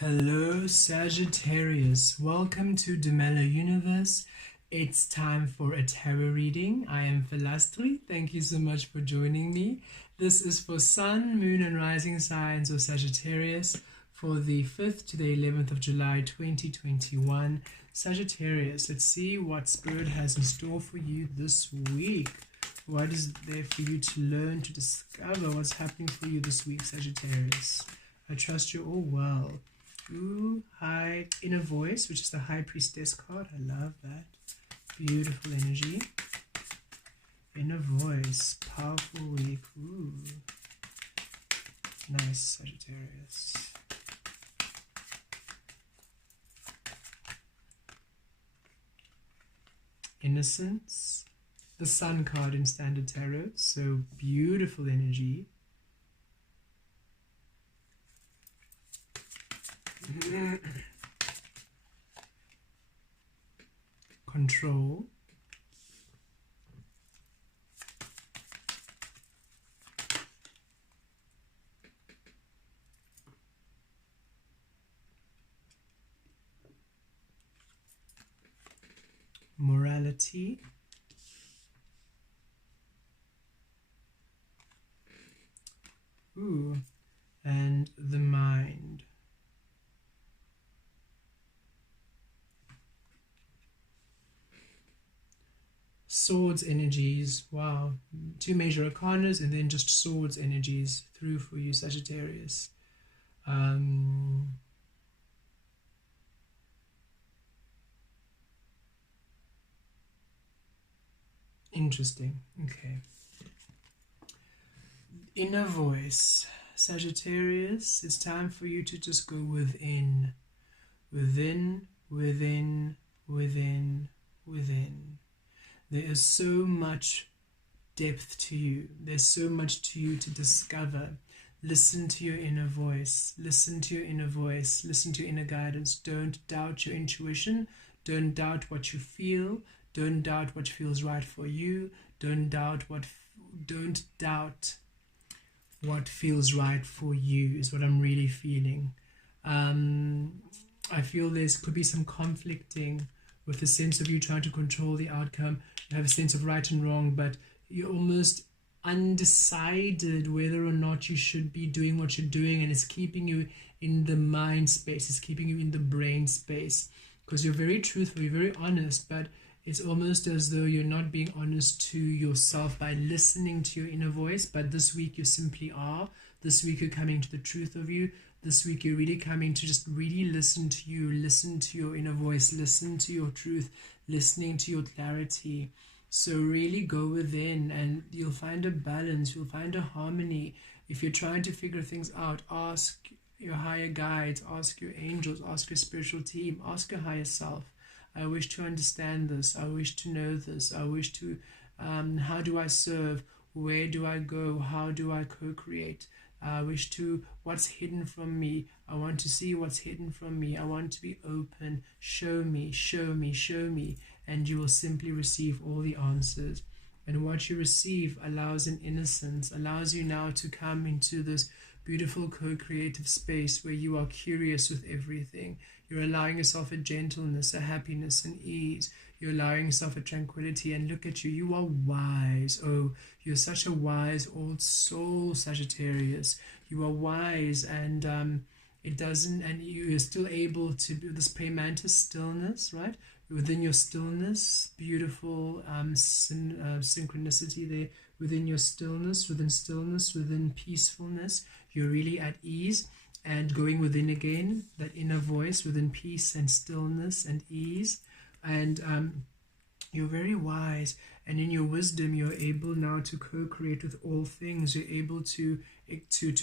Hello Sagittarius, welcome to the Mellow Universe. It's time for a tarot reading. I am Vel Astri. Thank you so much for joining me. This is for Sun, Moon and Rising signs of Sagittarius for the 5th to the 11th of July 2021. Sagittarius, let's see what Spirit has in store for you this week. What is there for you to learn, to discover? What's happening for you this week, Sagittarius? I trust you're all well. Ooh, high inner voice, which is the High Priestess card. I love that. Beautiful energy. Inner voice, powerful week. Ooh, nice, Sagittarius. Innocence, the Sun card in Standard Tarot. So beautiful energy. Control, morality, ooh, and the mind. Swords energies, wow, 2 major arcanas and then just swords energies through for you, Sagittarius. Interesting. Okay. Inner voice, Sagittarius, it's time for you to just go within. Within. There is so much depth to you. There's so much to you to discover. Listen to your inner voice. Listen to your inner voice. Listen to your inner guidance. Don't doubt your intuition. Don't doubt what you feel. Don't doubt what feels right for you. Don't doubt what feels right for you is what I'm really feeling. I feel could be some conflicting with the sense of you trying to control the outcome. You have a sense of right and wrong, but you're almost undecided whether or not you should be doing what you're doing, and it's keeping you in the mind space, it's keeping you in the brain space, because you're very truthful, you're very honest, but it's almost as though you're not being honest to yourself by listening to your inner voice. But this week you simply are. This week you're coming to the truth of you. This week you're really coming to just really listen to you, listen to your inner voice, listen to your truth, listening to your clarity. So really go within and you'll find a balance, you'll find a harmony. If you're trying to figure things out, ask your higher guides, ask your angels, ask your spiritual team, ask your higher self. I wish to understand this, I wish to know this, I wish to, how do I serve, where do I go, how do I co-create? I wish to, what's hidden from me? I want to see what's hidden from me. I want to be open. Show me, show me, show me. And you will simply receive all the answers. And what you receive allows an innocence, allows you now to come into this beautiful co-creative space where you are curious with everything. You're allowing yourself a gentleness, a happiness, an ease. You're allowing yourself a tranquility, and look at you, you are wise. Oh, you're such a wise old soul, Sagittarius. You are wise, and and you're still able to do this praying mantis stillness, right? Within your stillness, beautiful synchronicity there. Within your stillness, within peacefulness, you're really at ease. And going within again, that inner voice within peace and stillness and ease. And you're very wise, and in your wisdom you're able now to co-create with all things. You're able to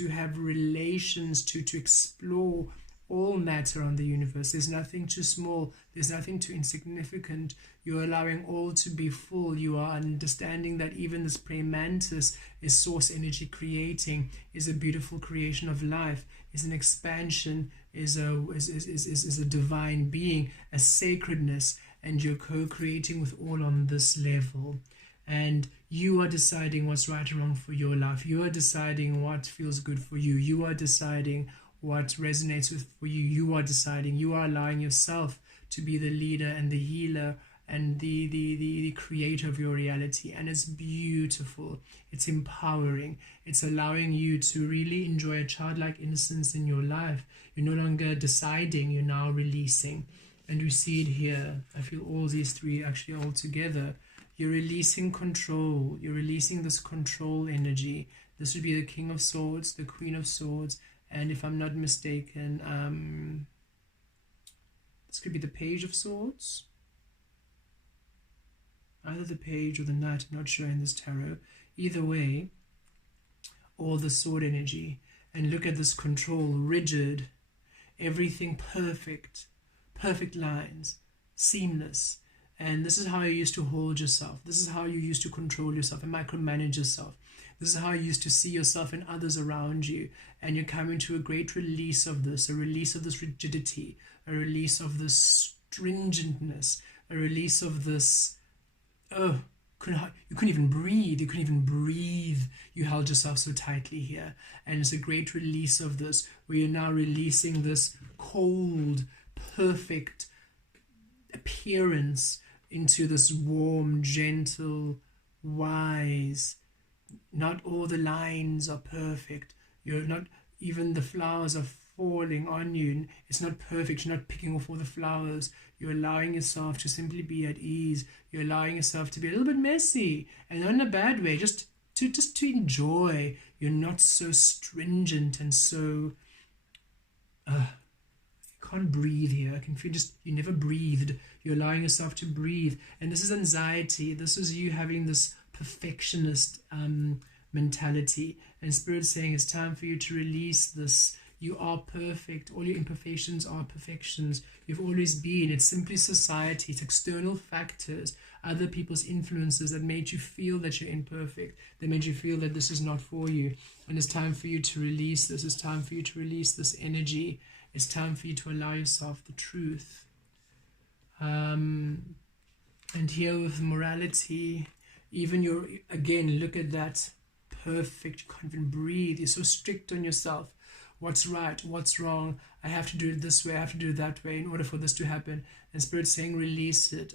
have relations, to explore all matter on the universe. There's nothing too small, there's nothing too insignificant. You're allowing all to be full. You are understanding that even this praying mantis is source energy creating, is a beautiful creation of life, is an expansion, is a divine being, a sacredness, and you're co-creating with all on this level. And you are deciding what's right or wrong for your life. You are deciding what feels good for you. You are deciding what resonates with for you. You are deciding, you are allowing yourself to be the leader and the healer and the creator of your reality. And it's beautiful, it's empowering, it's allowing you to really enjoy a childlike innocence in your life. You're no longer deciding, you're now releasing. And you see it here. I feel all these three actually all together. You're releasing control, you're releasing this control energy. This would be the King of Swords, the Queen of Swords, and if I'm not mistaken, this could be the Page of Swords. Either the Page or the Knight, I'm not sure in this tarot. Either way, or the Sword energy. And look at this control, rigid, everything perfect, perfect lines, seamless. And this is how you used to hold yourself. This is how you used to control yourself and micromanage yourself. This is how you used to see yourself and others around you. And you're coming to a great release of this, a release of this rigidity, a release of this stringentness, a release of this, you couldn't even breathe. You couldn't even breathe. You held yourself so tightly here. And it's a great release of this, where you're now releasing this cold, perfect appearance into this warm, gentle, wise. Not all the lines are perfect. You're not, even the flowers are falling on you. It's not perfect. You're not picking off all the flowers. You're allowing yourself to simply be at ease. You're allowing yourself to be a little bit messy, and not in a bad way, just to enjoy. You're not so stringent and so can't breathe here. I can feel you never breathed. You're allowing yourself to breathe. And this is anxiety. This is you having this perfectionist mentality. And Spirit's saying it's time for you to release this. You are perfect. All your imperfections are perfections. You've always been. It's simply society. It's external factors, other people's influences that made you feel that you're imperfect. They made you feel that this is not for you. And it's time for you to release this. It's time for you to release this energy. It's time for you to allow yourself the truth. And here with morality, even again, look at that, perfect. You can't even breathe. You're so strict on yourself. What's right? What's wrong? I have to do it this way. I have to do it that way in order for this to happen. And Spirit's saying, release it.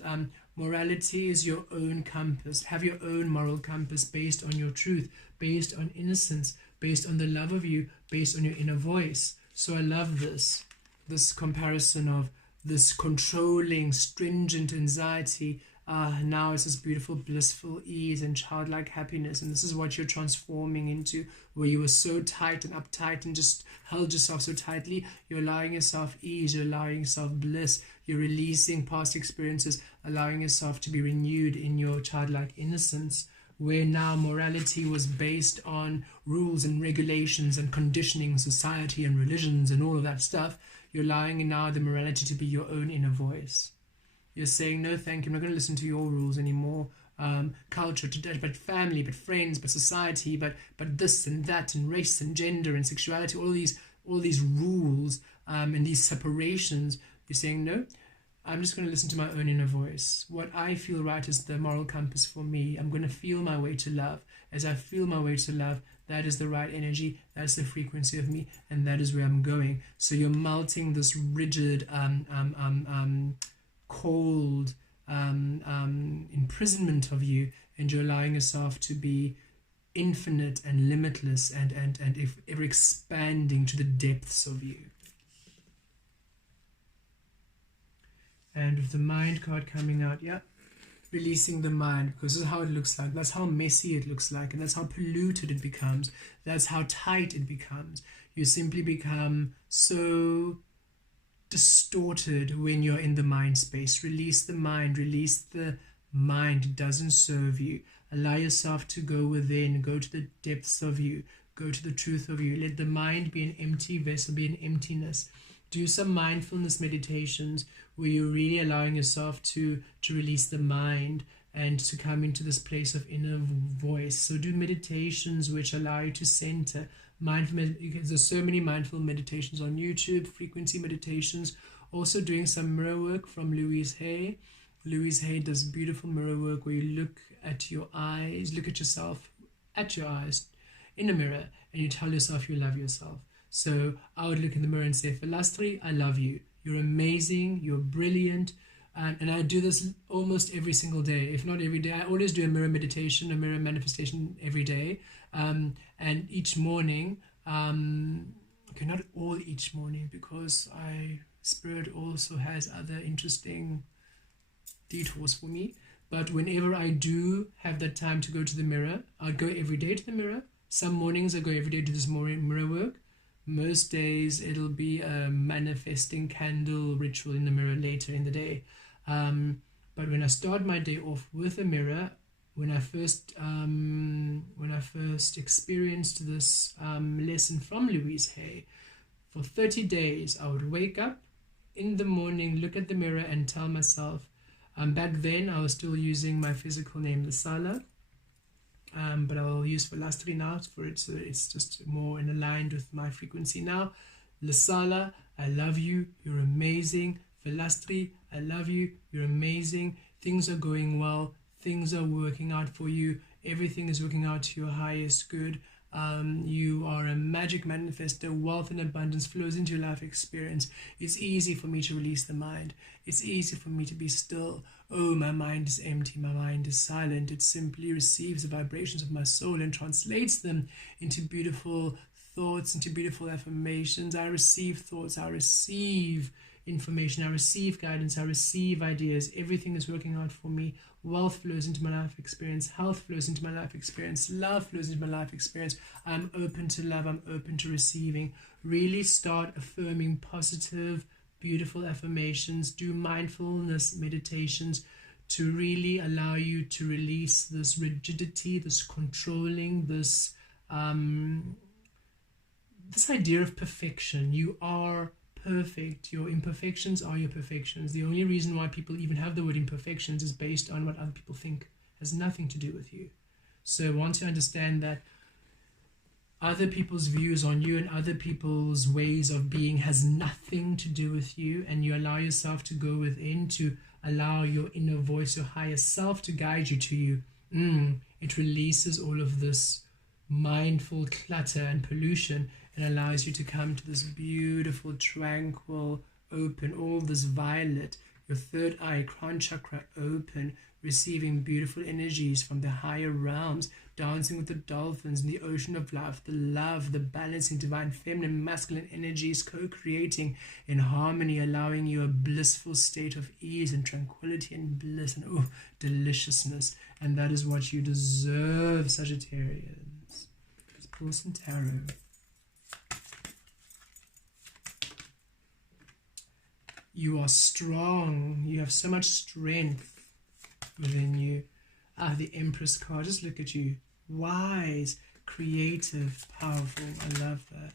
Morality is your own compass. Have your own moral compass based on your truth, based on innocence, based on the love of you, based on your inner voice. So I love this comparison of this controlling, stringent anxiety. Now it's this beautiful, blissful ease and childlike happiness. And this is what you're transforming into, where you were so tight and uptight and just held yourself so tightly. You're allowing yourself ease. You're allowing yourself bliss. You're releasing past experiences, allowing yourself to be renewed in your childlike innocence, where now morality was based on rules and regulations and conditioning, society and religions and all of that stuff. You're allowing now the morality to be your own inner voice. You're saying, no, thank you, I'm not going to listen to your rules anymore. Culture, but family, but friends, but society, but this and that, and race and gender and sexuality, all these rules and these separations. You're saying, no, I'm just going to listen to my own inner voice. What I feel right is the moral compass for me. I'm going to feel my way to love. As I feel my way to love, that is the right energy, that's the frequency of me, and that is where I'm going. So you're melting this rigid, cold imprisonment of you, and you're allowing yourself to be infinite and limitless and ever expanding to the depths of you. And with the mind card coming out, yeah, releasing the mind, because this is how it looks like. That's how messy it looks like, and that's how polluted it becomes. That's how tight it becomes. You simply become so distorted when you're in the mind space. Release the mind. Release the mind. It doesn't serve you. Allow yourself to go within. Go to the depths of you. Go to the truth of you. Let the mind be an empty vessel, be an emptiness. Do some mindfulness meditations where you're really allowing yourself to release the mind and to come into this place of inner voice. So do meditations which allow you to center. There's so many mindful meditations on YouTube, frequency meditations. Also doing some mirror work from Louise Hay. Louise Hay does beautiful mirror work where you look at your eyes, look at yourself at your eyes in a mirror, and you tell yourself you love yourself. So I would look in the mirror and say, Vel Astri, I love you. You're amazing. You're brilliant. And I do this almost every single day, if not every day. I always do a mirror meditation, a mirror manifestation every day. And each morning, okay, not all each morning, because Spirit also has other interesting detours for me. But whenever I do have that time to go to the mirror, I go every day to the mirror. Some mornings I go every day to this mirror work. Most days it'll be a manifesting candle ritual in the mirror later in the day. But when I start my day off with a mirror, when I first experienced this lesson from Louise Hay, for 30 days I would wake up in the morning, look at the mirror and tell myself, back then I was still using my physical name, Lesala, but I'll use Vel Astri now for it, so it's just more in aligned with my frequency now. Lesala, I love you, you're amazing. Vel Astri, I love you, you're amazing. Things are going well, things are working out for you, everything is working out to your highest good. You are a magic manifester. Wealth and abundance flows into your life experience. It's easy for me to release the mind. It's easy for me to be still. Oh, my mind is empty, my mind is silent. It simply receives the vibrations of my soul and translates them into beautiful thoughts, into beautiful affirmations. I receive thoughts, I receive information, I receive guidance, I receive ideas. Everything is working out for me. Wealth flows into my life experience, health flows into my life experience, love flows into my life experience. I'm open to love, I'm open to receiving. Really start affirming positive, beautiful affirmations. Do mindfulness meditations to really allow you to release this rigidity, this controlling, this idea of perfection. You are perfect. Your imperfections are your perfections. The only reason why people even have the word imperfections is based on what other people think. It has nothing to do with you. So once you understand that other people's views on you and other people's ways of being has nothing to do with you, and you allow yourself to go within, to allow your inner voice, your higher self to guide you to you, it releases all of this mindful clutter and pollution and allows you to come to this beautiful, tranquil, open, all this violet, your third eye, crown chakra open, receiving beautiful energies from the higher realms, dancing with the dolphins in the ocean of life, the love, the balancing divine feminine, masculine energies, co-creating in harmony, allowing you a blissful state of ease and tranquility and bliss and deliciousness. And that is what you deserve, Sagittarians. Let's pull some tarot. You are strong. You have so much strength within you. The Empress card. Just look at you. Wise, creative, powerful. I love that.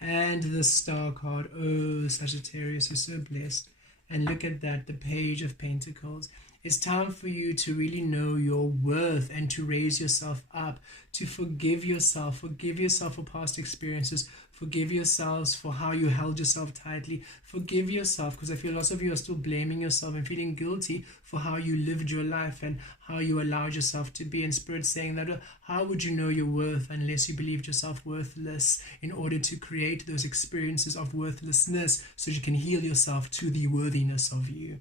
And the Star card. Oh, Sagittarius, you're so blessed. And look at that, the Page of Pentacles. It's time for you to really know your worth and to raise yourself up, to forgive yourself for past experiences, forgive yourselves for how you held yourself tightly, forgive yourself, because I feel lots of you are still blaming yourself and feeling guilty for how you lived your life and how you allowed yourself to be. And Spirit saying that, how would you know your worth unless you believed yourself worthless, in order to create those experiences of worthlessness so you can heal yourself to the worthiness of you.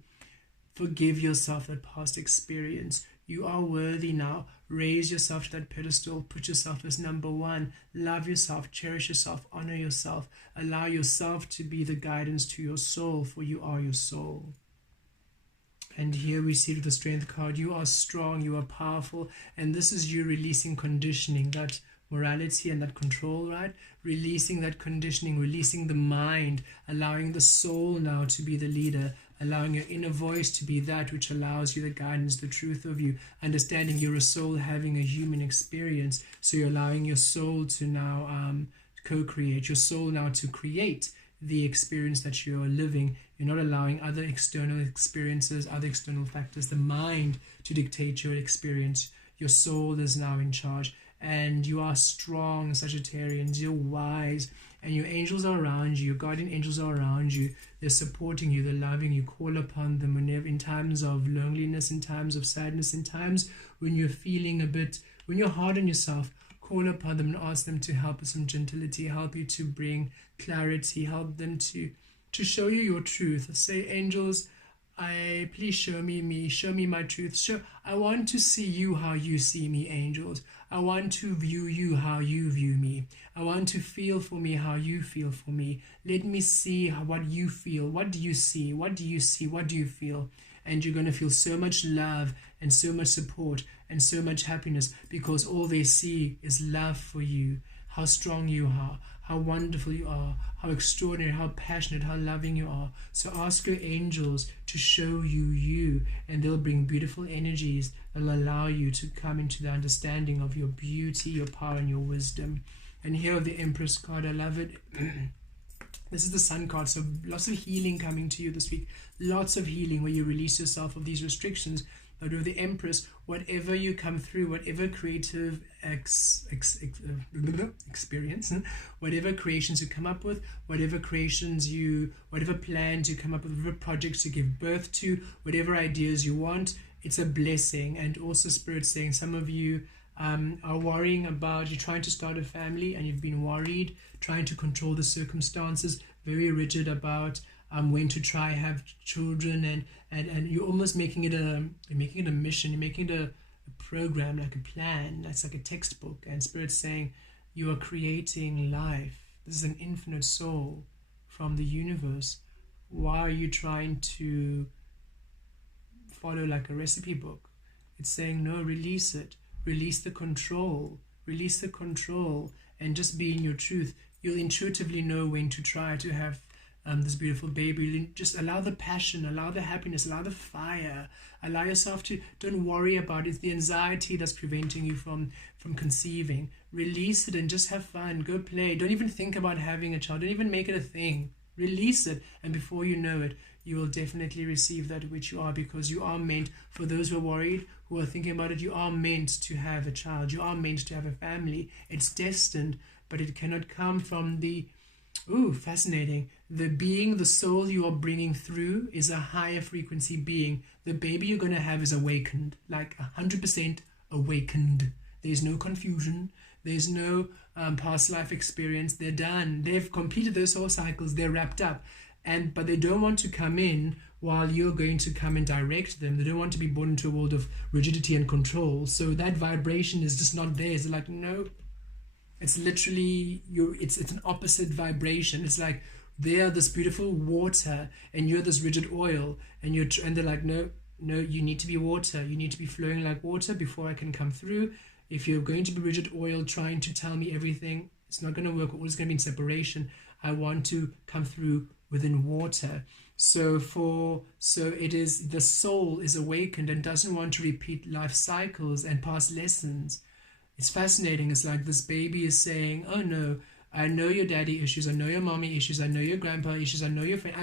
Forgive yourself that past experience. You are worthy now. Raise yourself to that pedestal. Put yourself as number one. Love yourself. Cherish yourself. Honor yourself. Allow yourself to be the guidance to your soul, for you are your soul. And here we see the Strength card. You are strong. You are powerful. And this is you releasing conditioning, that morality and that control, right? Releasing that conditioning, releasing the mind, allowing the soul now to be the leader, allowing your inner voice to be that which allows you the guidance, the truth of you, understanding you're a soul having a human experience. So you're allowing your soul to now co-create, your soul now to create the experience that you're living. You're not allowing other external experiences, other external factors, the mind to dictate your experience. Your soul is now in charge. And you are strong, Sagittarians. You're wise, and your angels are around you. Your guardian angels are around you. They're supporting you. They're loving you. Call upon them whenever, in times of loneliness, in times of sadness, in times when you're feeling when you're hard on yourself. call upon them and ask them to help with some gentility, help you to bring clarity, help them to show you your truth. Say, angels, please show me me, show me my truth. I want to see you how you see me, angels. I want to view you how you view me. I want to feel for me how you feel for me. Let me see what you feel. What do you see? What do you see? What do you feel? And you're going to feel so much love and so much support and so much happiness, because all they see is love for you, how strong you are, how wonderful you are, how extraordinary, how passionate, how loving you are. So ask your angels to show you you, and they'll bring beautiful energies that will allow you to come into the understanding of your beauty, your power, and your wisdom. And here of the Empress card, I love it. This is the Sun card, so lots of healing coming to you this week. Lots of healing where you release yourself of these restrictions. But with the Empress, whatever you come through, whatever creative experience, whatever creations you come up with, whatever plans you come up with, whatever projects you give birth to, whatever ideas you want, it's a blessing. And also Spirit saying some of you are worrying about, you're trying to start a family and you've been worried, trying to control the circumstances, very rigid about when to try have children, and you're almost making it a mission, you're making it a program, like a plan, that's like a textbook. And Spirit's saying you are creating life. This is an infinite soul from the universe. Why are you trying to follow like a recipe book? It's saying no, release it. Release the control, and just be in your truth. You'll intuitively know when to try to have this beautiful baby. You'll just allow the passion, allow the happiness, allow the fire, allow yourself to, don't worry about it. It's the anxiety that's preventing you from conceiving. Release it and just have fun, go play. Don't even think about having a child, don't even make it a thing. Release it, and before you know it, you will definitely receive that which you are, because you are meant, for those who are worried, who are thinking about it, you are meant to have a child, you are meant to have a family. It's destined, but it cannot come from the, fascinating, the being, the soul you are bringing through is a higher frequency being. The baby you're going to have is awakened, like 100% awakened. There's no confusion, there's no past life experience. They're done, they've completed those soul cycles, they're wrapped up. But they don't want to come in while you're going to come and direct them. They don't want to be born into a world of rigidity and control. So that vibration is just not there. It's like, no, it's literally it's an opposite vibration. It's like they're this beautiful water and you're this rigid oil, and they're like, no, you need to be water. You need to be flowing like water before I can come through. If you're going to be rigid oil trying to tell me everything, it's not going to work. Always going to be in separation. I want to come through within water. So it is, the soul is awakened and doesn't want to repeat life cycles and past lessons. It's fascinating. It's like this baby is saying, oh no, I know your daddy issues, I know your mommy issues, I know your grandpa issues, I know your friend,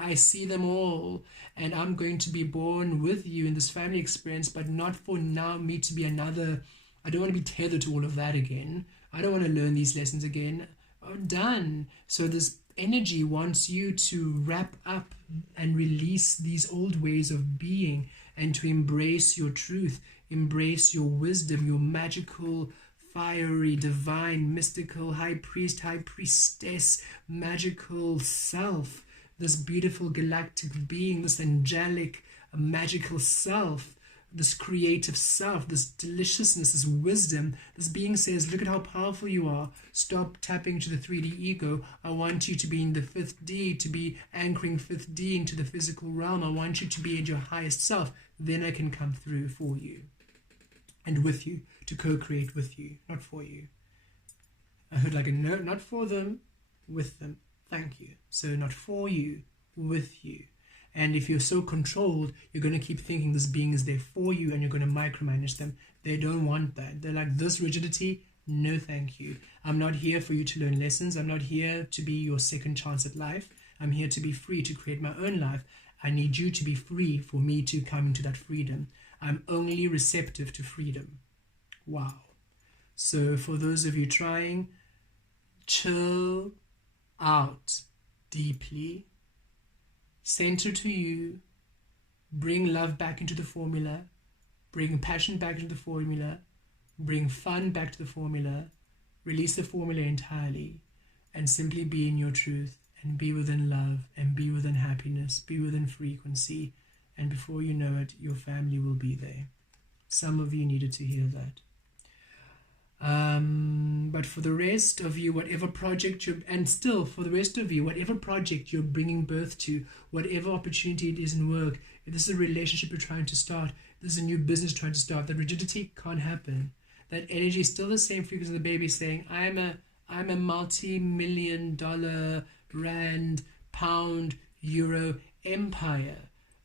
I see them all, and I'm going to be born with you in this family experience, but not for now me to be another. I don't want to be tethered to all of that again. I don't want to learn these lessons again. I'm done. So this energy wants you to wrap up and release these old ways of being, and to embrace your truth, embrace your wisdom, your magical, fiery, divine, mystical, high priest, high priestess, magical self, this beautiful galactic being, this angelic, magical self, this creative self, this deliciousness, this wisdom. This being says, look at how powerful you are. Stop tapping to the 3D ego. I want you to be in the 5th D, to be anchoring 5th D into the physical realm. I want you to be in your highest self. Then I can come through for you and with you, to co-create with you, not for you. I heard like a no, not for them, with them. Thank you. So not for you, with you. And if you're so controlled, you're going to keep thinking this being is there for you, and you're going to micromanage them. They don't want that. They're like, this rigidity, no thank you. I'm not here for you to learn lessons. I'm not here to be your second chance at life. I'm here to be free, to create my own life. I need you to be free for me to come into that freedom. I'm only receptive to freedom. Wow. So for those of you trying, chill out deeply. Center to you, bring love back into the formula, bring passion back into the formula, Bring fun back to the formula. Release the formula entirely and simply be in your truth and be within love and be within happiness, be within frequency. And before you know it, your family will be there. Some of you needed to hear that. But for the rest of you, whatever project you're bringing birth to, whatever opportunity it is in work, if this is a relationship you're trying to start, if this is a new business trying to start, that rigidity can't happen. That energy is still the same frequency of the baby saying, I'm a multi-million-dollar, rand, pound, euro empire.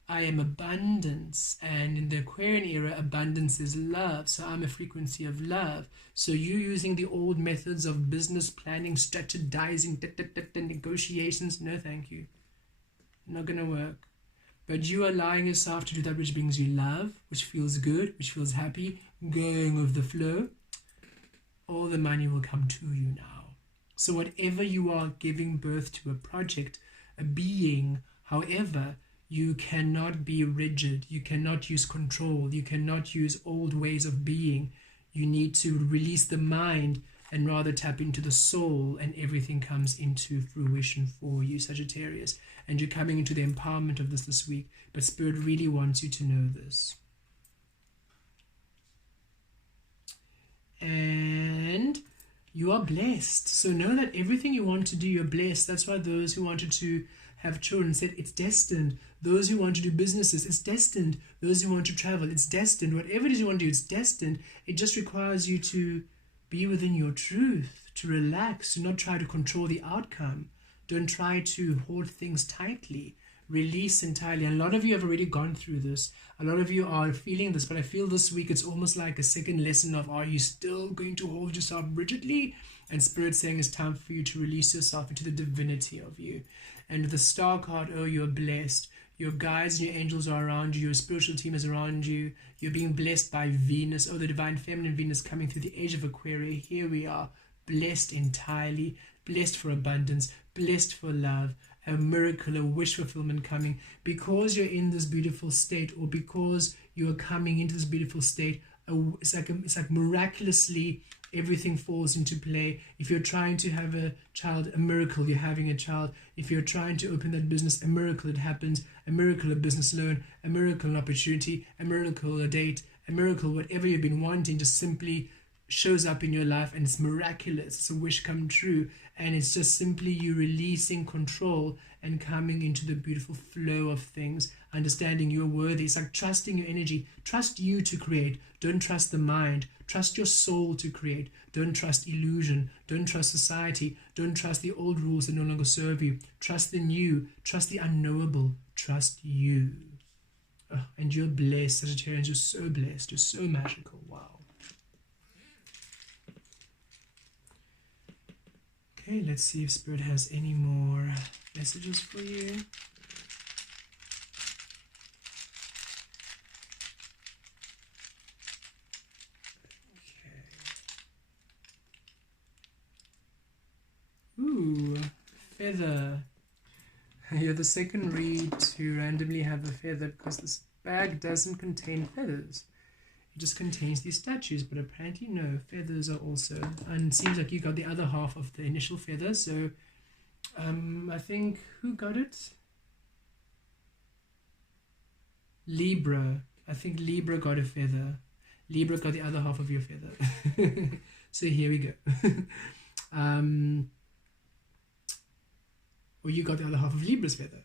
I am abundance, and in the Aquarian era, abundance is love. So I'm a frequency of love. So you using the old methods of business planning, strategizing, negotiations, no thank you. Not going to work. But you allowing yourself to do that which brings you love, which feels good, which feels happy, going with the flow, all the money will come to you now. So whatever you are giving birth to, a project, a being, however, you cannot be rigid. You cannot use control. You cannot use old ways of being. You need to release the mind and rather tap into the soul, and everything comes into fruition for you, Sagittarius. And you're coming into the empowerment of this week, but Spirit really wants you to know this. And you are blessed. So know that everything you want to do, you're blessed. That's why those who wanted to have children said it's destined. Those who want to do businesses, it's destined. Those who want to travel, it's destined. Whatever it is you want to do, it's destined. It just requires you to be within your truth, to relax, to not try to control the outcome. Don't try to hold things tightly. Release entirely. And a lot of you have already gone through this. A lot of you are feeling this, but I feel this week it's almost like a second lesson of, are you still going to hold yourself rigidly? And Spirit saying it's time for you to release yourself into the divinity of you. And the star card, oh, you're blessed. Your guides and your angels are around you. Your spiritual team is around you. You're being blessed by Venus. Oh, the divine feminine Venus coming through the age of Aquarius. Here we are, blessed entirely, blessed for abundance, blessed for love, a miracle, a wish fulfillment coming. Because you're in this beautiful state, or because you're coming into this beautiful state, it's like miraculously everything falls into play. If you're trying to have a child, a miracle, you're having a child. If you're trying to open that business, a miracle, it happens. A miracle, a business loan, a miracle, an opportunity, a miracle, a date, a miracle, whatever you've been wanting just simply shows up in your life, and it's miraculous. It's a wish come true, and it's just simply you releasing control and coming into the beautiful flow of things, understanding you're worthy. It's like trusting your energy. Trust you to create. Don't trust the mind. Trust your soul to create. Don't trust illusion. Don't trust society. Don't trust the old rules that no longer serve you. Trust the new. Trust the unknowable. Trust you. Oh, and you're blessed, Sagittarians. You're so blessed. You're so magical. Wow. Okay, let's see if Spirit has any more messages for you. Ooh, feather. You're the second read to randomly have a feather, because this bag doesn't contain feathers. It just contains these statues, but apparently no, feathers are also. And it seems like you got the other half of the initial feather, so I think, who got it? Libra. I think Libra got a feather. Libra got the other half of your feather. So here we go. Or you got the other half of Libra's feather.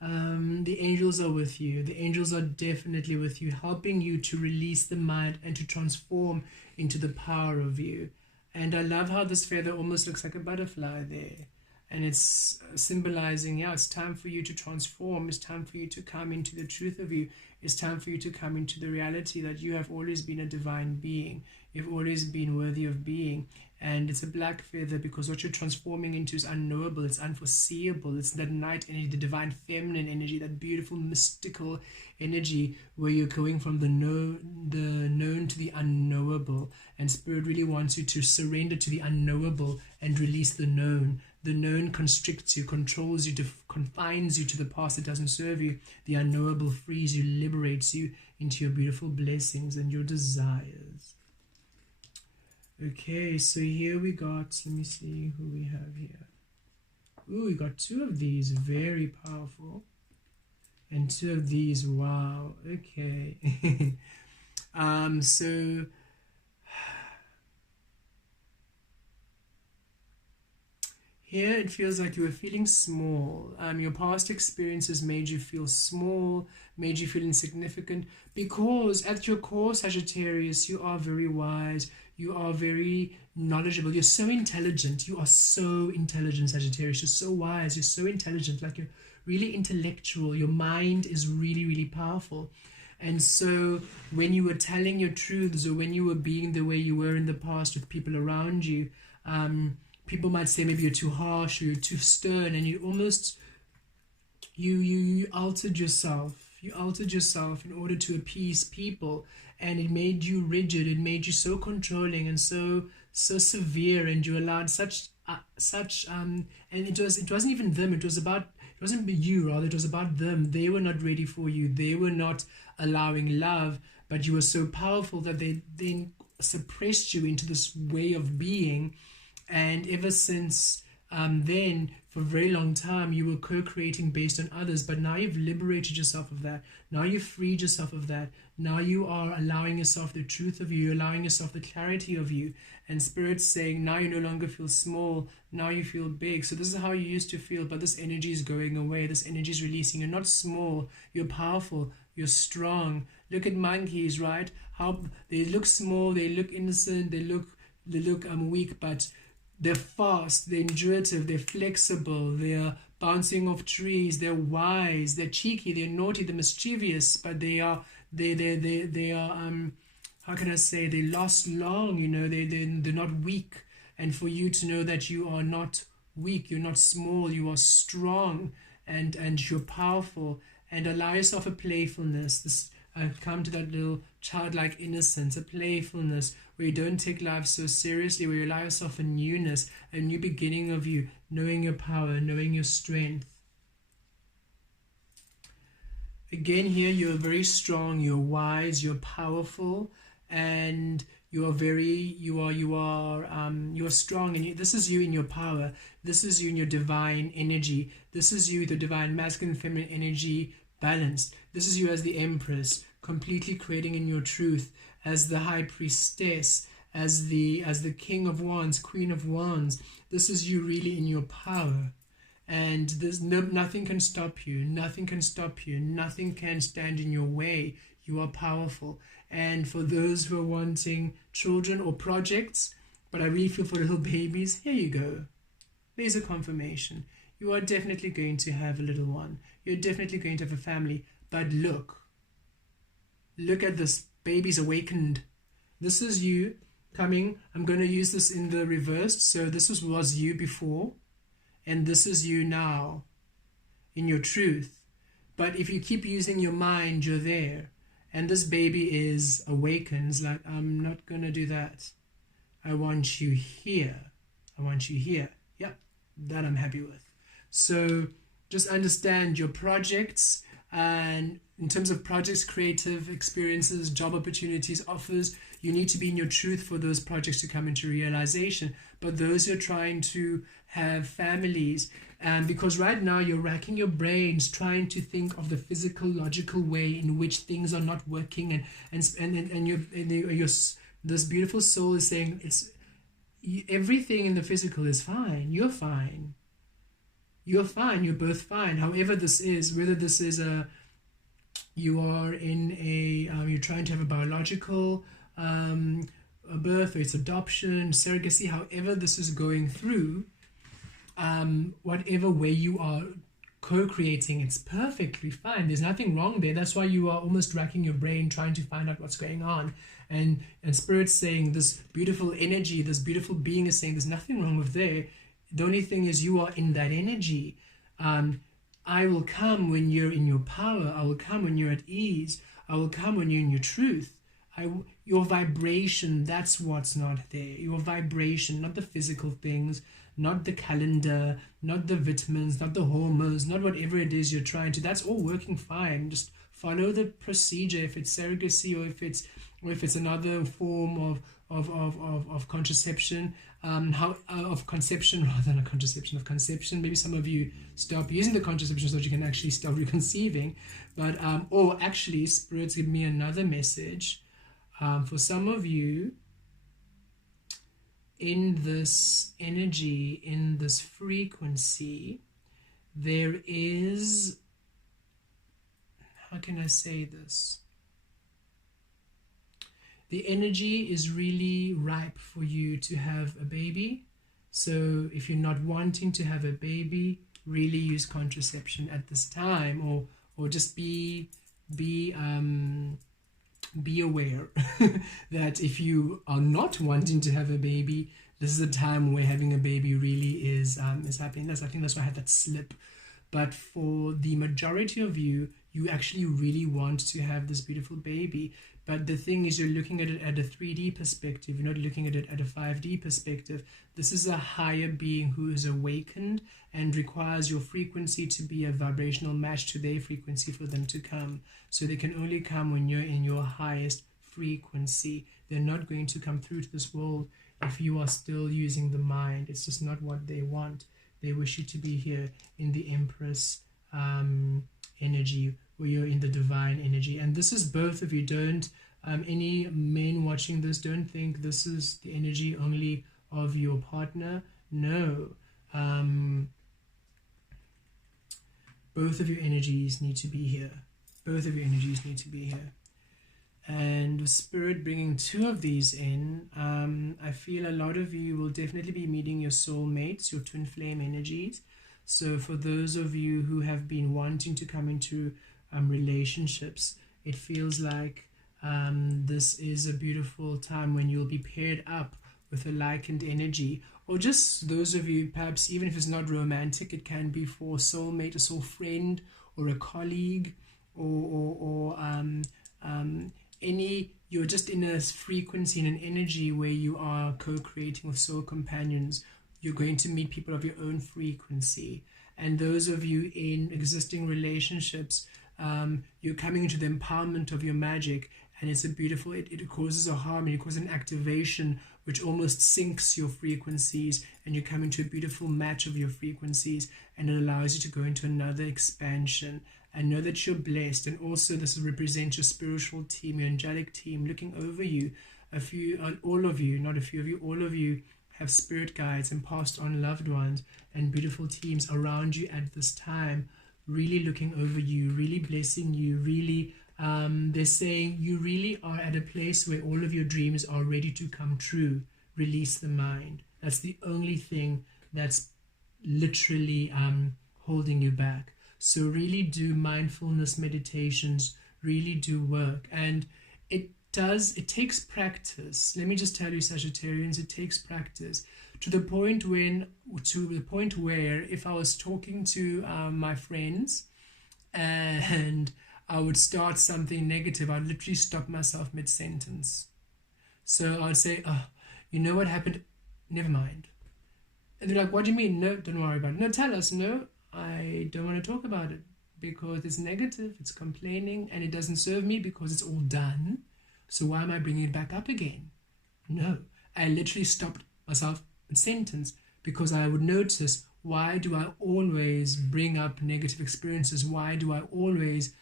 The angels are with you. The angels are definitely with you, helping you to release the mind and to transform into the power of you. And I love how this feather almost looks like a butterfly there. And it's symbolizing, yeah, it's time for you to transform. It's time for you to come into the truth of you. It's time for you to come into the reality that you have always been a divine being. You've always been worthy of being. And it's a black feather because what you're transforming into is unknowable, it's unforeseeable. It's that night energy, the divine feminine energy, that beautiful mystical energy where you're going from the known to the unknowable. And Spirit really wants you to surrender to the unknowable and release the known. The known constricts you, controls you, confines you to the past that doesn't serve you. The unknowable frees you, liberates you into your beautiful blessings and your desires. Okay, so here we got, let me see who we have here. Ooh, we got 2 of these, very powerful. And 2 of these, wow, okay. So here it feels like you were feeling small. Your past experiences made you feel small, made you feel insignificant, because at your core, Sagittarius, you are very wise, you are very knowledgeable, you're so intelligent, you are so intelligent, Sagittarius, you're so wise, you're so intelligent, like you're really intellectual, your mind is really, really powerful. And so when you were telling your truths, or when you were being the way you were in the past with people around you, people might say maybe you're too harsh or you're too stern, and you almost, you altered yourself. You altered yourself in order to appease people, and it made you rigid. It made you so controlling and so severe, and you allowed such and it wasn't even them. It wasn't you, rather it was about them. They were not ready for you. They were not allowing love, but you were so powerful that they then suppressed you into this way of being. And ever since then, for a very long time, you were co-creating based on others, but now you've liberated yourself of that. Now you've freed yourself of that. Now you are allowing yourself the truth of you. You're allowing yourself the clarity of you. And Spirit's saying, now you no longer feel small. Now you feel big. So this is how you used to feel, but this energy is going away. This energy is releasing. You're not small. You're powerful. You're strong. Look at monkeys, right? How they look small. They look innocent. They look weak, but they're fast, they're intuitive, they're flexible, they're bouncing off trees, they're wise, they're cheeky, they're naughty, they're mischievous, but they are how can I say, they last long, you know, they're not weak. And for you to know that you are not weak, you're not small, you are strong, and you're powerful, and allow yourself a playfulness. Come to that little childlike innocence, a playfulness where you don't take life so seriously, where you allow yourself a newness, a new beginning of you, knowing your power, knowing your strength. Again, here you're very strong, you're wise, you're powerful, and you are strong, and this is you in your power. This is you in your divine energy. This is you, the divine masculine feminine energy balanced. This is you as the Empress, completely creating in your truth, as the High Priestess, as the King of Wands, Queen of Wands. This is you really in your power, and there's nothing can stop you. Nothing can stop you. Nothing can stand in your way. You are powerful. And for those who are wanting children or projects, but I really feel for little babies, here you go. There's a confirmation. You are definitely going to have a little one. You're definitely going to have a family. But look at this. Baby's awakened. This is you coming. I'm going to use this in the reverse. So this was you before, and this is you now in your truth. But if you keep using your mind, you're there. And this baby is awakens, like, I'm not going to do that. I want you here. I want you here. Yep, that I'm happy with. So just understand your projects, and in terms of projects, creative experiences, job opportunities, offers, you need to be in your truth for those projects to come into realization. But those who are trying to have families, because right now you're racking your brains trying to think of the physical, logical way in which things are not working, and you're this beautiful soul is saying everything in the physical is fine. You're fine. You're fine. You're both fine. However this is, whether this is you are in a, you're trying to have a biological a birth, or it's adoption, surrogacy, however this is going through, whatever way you are co-creating, it's perfectly fine. There's nothing wrong there. That's why you are almost racking your brain trying to find out what's going on. And Spirit's saying, this beautiful energy, this beautiful being is saying there's nothing wrong with there. The only thing is you are in that energy. I will come when you're in your power. I will come when you're at ease. I will come when you're in your truth. your vibration, that's what's not there. Your vibration, not the physical things, not the calendar, not the vitamins, not the hormones, not whatever it is you're trying to. That's all working fine. Just follow the procedure. If it's surrogacy, or if it's another form of contraception, of conception rather than a contraception, of conception. Maybe some of you stop using the contraception so that you can actually stop reconceiving. But or actually, spirits give me another message. For some of you, in this energy, in this frequency, there is, how can I say this? The energy is really ripe for you to have a baby. So if you're not wanting to have a baby, really use contraception at this time, or just be aware that if you are not wanting to have a baby, this is a time where having a baby really is happening. I think that's why I had that slip. But for the majority of you, you actually really want to have this beautiful baby. But the thing is, you're looking at it at a 3D perspective. You're not looking at it at a 5D perspective. This is a higher being who is awakened and requires your frequency to be a vibrational match to their frequency for them to come. So they can only come when you're in your highest frequency. They're not going to come through to this world if you are still using the mind. It's just not what they want. They wish you to be here in the Empress energy, where you're in the divine energy. And this is both of you. Don't any men watching this, don't think this is the energy only of your partner. No. Both of your energies need to be here. Both of your energies need to be here. And with Spirit bringing two of these in, I feel a lot of you will definitely be meeting your soulmates, your twin flame energies. So for those of you who have been wanting to come into relationships, it feels like this is a beautiful time when you'll be paired up with a likened energy. Or just those of you, perhaps even if it's not romantic, it can be for a soulmate, a soul friend, or a colleague, or you're just in a frequency, in an energy where you are co-creating with soul companions. You're going to meet people of your own frequency. And those of you in existing relationships, you're coming into the empowerment of your magic, and it's a beautiful, it causes a harmony, it causes an activation which almost syncs your frequencies, and you come into a beautiful match of your frequencies, and it allows you to go into another expansion. And know that you're blessed. And also this represents your spiritual team, your angelic team looking over you. All of you, not a few of you, all of you have spirit guides and passed on loved ones and beautiful teams around you at this time, really looking over you, really blessing you, really they're saying you really are at a place where all of your dreams are ready to come true. Release the mind. That's the only thing that's literally holding you back. So really do mindfulness meditations, really do work. And it takes practice. Let me just tell you, Sagittarians, it takes practice to the point where if I was talking to my friends and I would start something negative, I'd literally stop myself mid-sentence. So I'd say, oh, you know what happened? Never mind. And they're like, what do you mean? No, don't worry about it. No, tell us. No, I don't want to talk about it because it's negative, it's complaining, and it doesn't serve me because it's all done. So why am I bringing it back up again? No, I literally stopped myself mid-sentence because I would notice, why do I always bring up negative experiences? Why do I always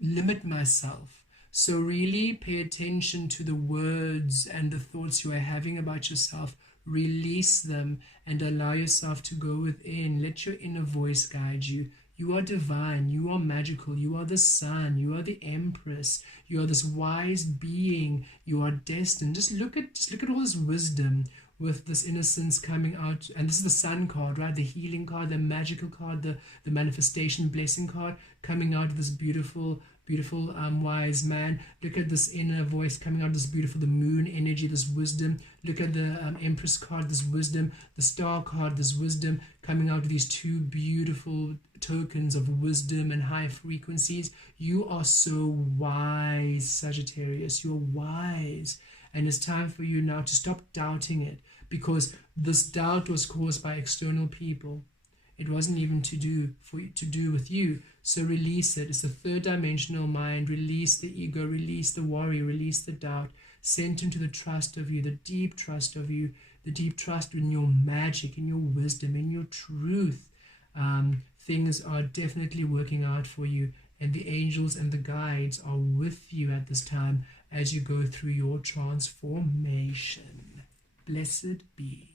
limit myself? So really pay attention to the words and the thoughts you are having about yourself. Release them and allow yourself to go within. Let your inner voice guide you. You are divine, you are magical, you are the sun, you are the empress, you are this wise being, you are destined. Just look at all this wisdom with this innocence coming out. And this is the sun card, right? The healing card, the magical card, the manifestation blessing card, coming out of this beautiful wise man. Look at this inner voice coming out, this beautiful, the moon energy, this wisdom. Look at the empress card, this wisdom. The star card, this wisdom, coming out of these two beautiful tokens of wisdom and high frequencies. You are so wise, Sagittarius. You're wise. And it's time for you now to stop doubting it, because this doubt was caused by external people. It wasn't even to do with you. So release it. It's the third dimensional mind. Release the ego, release the worry, release the doubt. Send into the trust of you, the deep trust of you, the deep trust in your magic, in your wisdom, in your truth. Things are definitely working out for you, and the angels and the guides are with you at this time as you go through your transformation. Blessed be.